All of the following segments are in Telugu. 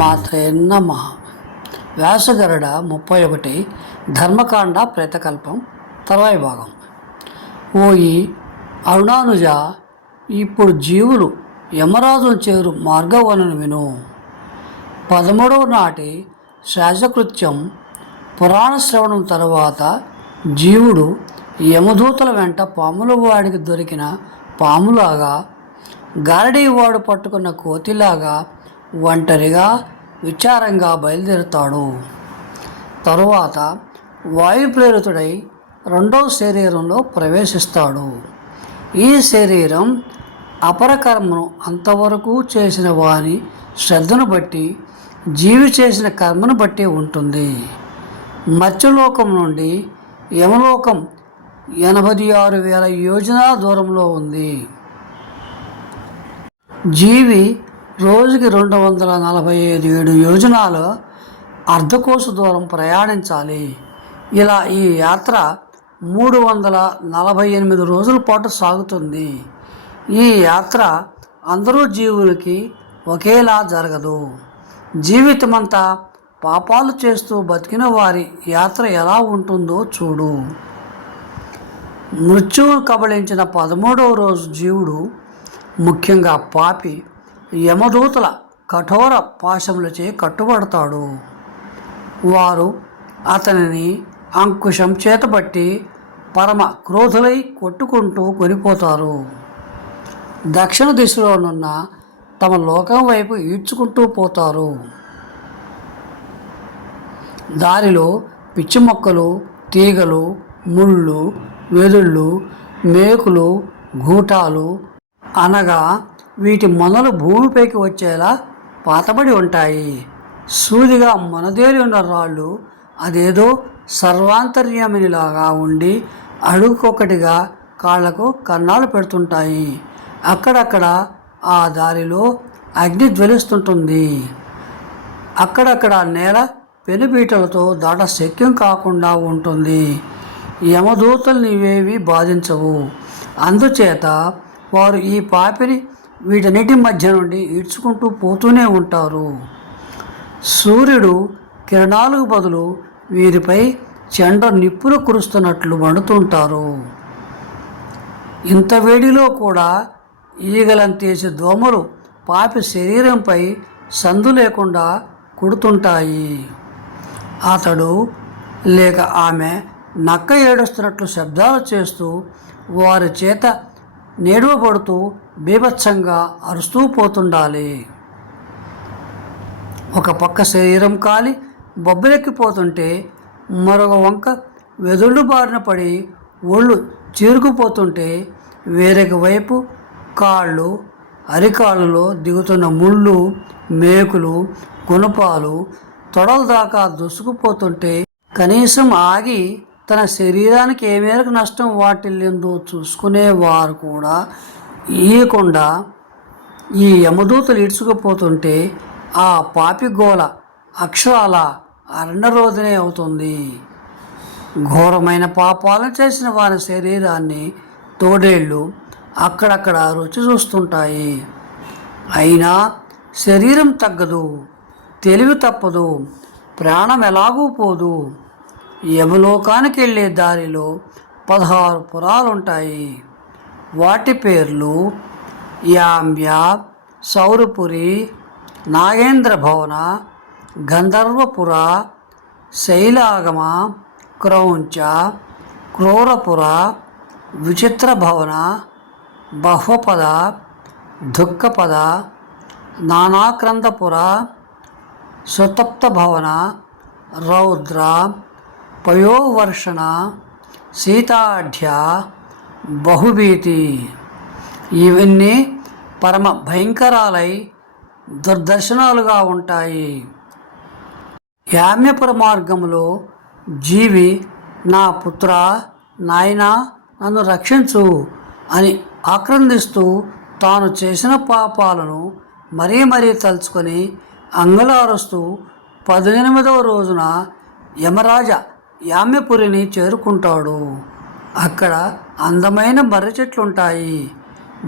మాత్రే నమ. వ్యాసగరుడ ముప్పై ఒకటి ధర్మకాండ ప్రేతకల్పం తర్వాయి భాగం. ఓయి అరుణానుజ ఇప్పుడు జీవులు యమరాజును చేరు మార్గవనను విను. పదమూడవ నాటి శ్వాసకృత్యం పురాణ శ్రవణం తరువాత జీవుడు యమదూతల వెంట పాముల వాడికి దొరికిన పాములాగా గారడీ వాడు పట్టుకున్న కోతిలాగా ఒంటరిగా విచారంగా బయలుదేరుతాడు. తరువాత వాయు ప్రేరితుడై రెండవ శరీరంలో ప్రవేశిస్తాడు. ఈ శరీరం అపరకర్మను అంతవరకు చేసిన వారి శ్రద్ధను బట్టి జీవి చేసిన కర్మను బట్టి ఉంటుంది. మత్స్యలోకం నుండి యమలోకం ఎనభై ఆరు వేల యోజనాల దూరంలో ఉంది. జీవి రోజుకి రెండు వందల నలభై ఐదు ఏడు యోజనాలు అర్ధకోశ దూరం ప్రయాణించాలి. ఇలా ఈ యాత్ర మూడు వందల నలభై ఎనిమిది రోజుల పాటు సాగుతుంది. ఈ యాత్ర అందరూ జీవులకి ఒకేలా జరగదు. జీవితమంతా పాపాలు చేస్తూ బతికిన వారి యాత్ర ఎలా ఉంటుందో చూడు. మృత్యువు కబళించిన పదమూడవ రోజు జీవుడు ముఖ్యంగా పాపి యమదూతల కఠోర పాశములచే కట్టుబడతాడు. వారు అతనిని అంకుశం చేతబట్టి పరమ క్రోధులై కొట్టుకుంటూ కొనిపోతారు. దక్షిణ దిశలోనున్న తమ లోకం వైపు ఈడ్చుకుంటూ పోతారు. దారిలో పిచ్చి మొక్కలు తీగలు ముళ్ళు వెదుళ్ళు మేకులు గూటాలు అనగా వీటి మొనలు భూమిపైకి వచ్చేలా పాతబడి ఉంటాయి. సూదిగా మనదేరి ఉన్న రాళ్ళు అదేదో సర్వాంతర్యమినిలాగా ఉండి అడుగుకొకటిగా కాళ్ళకు కన్నాలు పెడుతుంటాయి. అక్కడక్కడ ఆ దారిలో అగ్ని జ్వలిస్తుంటుంది. అక్కడక్కడ నేల పెనుబీటలతో దాట శక్యం కాకుండా ఉంటుంది. యమదూతలు నీవేవి బాధించవు. అందుచేత వారు ఈ పాపిని వీటన్నిటి మధ్య నుండి ఈడ్చుకుంటూ పోతూనే ఉంటారు. సూర్యుడు కిరణాలకు బదులు వీరిపై చెండ నిప్పులు కురుస్తున్నట్లు మండుతుంటారు. ఇంత వేడిలో కూడా ఈగలంతేసి దోమలు పాపి శరీరంపై సందు లేకుండా కుడుతుంటాయి. అతడు లేక ఆమె నక్క ఏడుస్తున్నట్లు శబ్దాలు చేస్తూ వారి చేత నేడవబడుతూ బీభత్సంగా అరుస్తూ పోతుండాలి. ఒక పక్క శరీరం కాలి బొబ్బలెక్కిపోతుంటే మరొక వంక వెదుళ్ళు బారిన పడి ఒళ్ళు చీరుకుపోతుంటే వేరొక వైపు కాళ్ళు అరికాళ్ళలో దిగుతున్న ముళ్ళు మేకులు గుణపాలు తొడల దాకా దూసుకుపోతుంటే కనీసం ఆగి తన శరీరానికి ఏ మేరకు నష్టం వాటిల్లిందో చూసుకునేవారు కూడా ఈయకుండా ఈ యమదూతలు ఈడ్చుకుపోతుంటే ఆ పాపి గోల అక్షరాల అరణరోధనే అవుతుంది. ఘోరమైన పాపాలను చేసిన వారి శరీరాన్ని తోడేళ్ళు అక్కడక్కడ రుచి చూస్తుంటాయి. అయినా శరీరం తగ్గదు తెలివి తప్పదు ప్రాణం ఎలాగూ పోదు. యమలోకానికి వెళ్ళే దారిలో పదహారు పురాలుంటాయి. వాటి పేర్లు యామ్య సౌరపురి నాగేంద్ర భవన గంధర్వపుర శైలాగమ క్రౌంచ క్రూరపుర విచిత్ర భవన బహ్వపద దుఃఖపద నానాక్రందపుర సుతప్త భవన రౌద్ర పయోవర్షణ సీతాఢ్య బహుభీతి. ఇవన్నీ పరమ భయంకరాలై దుర్దర్శనాలుగా ఉంటాయి. యామ్యపుర మార్గంలో జీవి నా పుత్ర నాయనా నన్ను రక్షించు అని ఆక్రందిస్తూ తాను చేసిన పాపాలను మరీ మరీ తలుచుకొని అంగలారుస్తూ పద్దెనిమిదవ రోజున యమరాజ యామ్యపురిని చేరుకుంటాడు. అక్కడ అందమైన మర్రి చెట్లు ఉంటాయి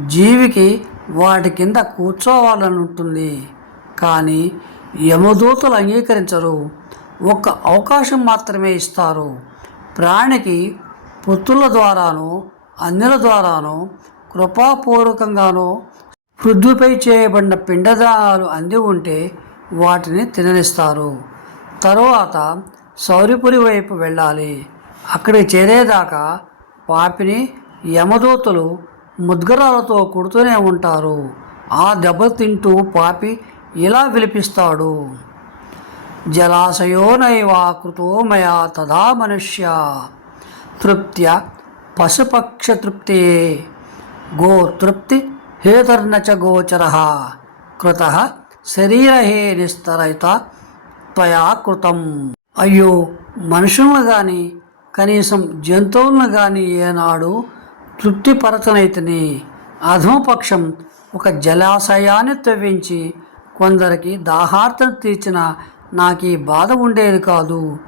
జీవికి వాటి కింద కూర్చోవాలని ఉంటుంది కానీ యమదూతలు అంగీకరించరు. ఒక్క అవకాశం మాత్రమే ఇస్తారు. ప్రాణికి పుత్రుల ద్వారాను అన్యుల ద్వారాను కృపాపూర్వకంగానో పృథ్వీపై చేయబడిన పిండదానాలు అంది ఉంటే వాటిని తిననిస్తారు. తరువాత సౌరిపురి వైపు వెళ్ళాలి. అక్కడికి చేరేదాకా పాపిని యమదూతలు ముద్గరాలతో కొడుతూనే ఉంటారు. ఆ దెబ్బ తింటూ పాపి ఇలా విలిపిస్తాడు. జలాశయోనైవాకృతో మయా తదా మనుష్య. తృప్త్య పశుపక్షతృప్తే. గోతృప్తి హేతర్న చ గోచర. కృత శరీరహే నిస్తరయిత త్వయా కృతం. అయ్యో మనుషులను కానీ కనీసం జంతువులను కానీ ఏనాడు తృప్తిపరచనైతని అధమపక్షం ఒక జలాశయాన్ని తవ్వించి కొందరికి దాహార్తను తీర్చిన నాకు ఈ బాధ ఉండేది కాదు.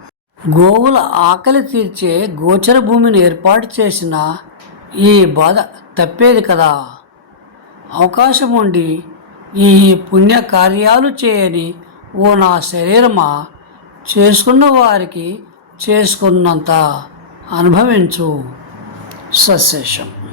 గోవుల ఆకలి తీర్చే గోచర భూమిని ఏర్పాటు చేసిన ఈ బాధ తప్పేది కదా? అవకాశం ఉండి ఈ పుణ్య కార్యాలు చేయని ఓ నా శరీరమా? చేసుకున్న వారికి చేసుకున్నంత అనుభవించు. సశేషం.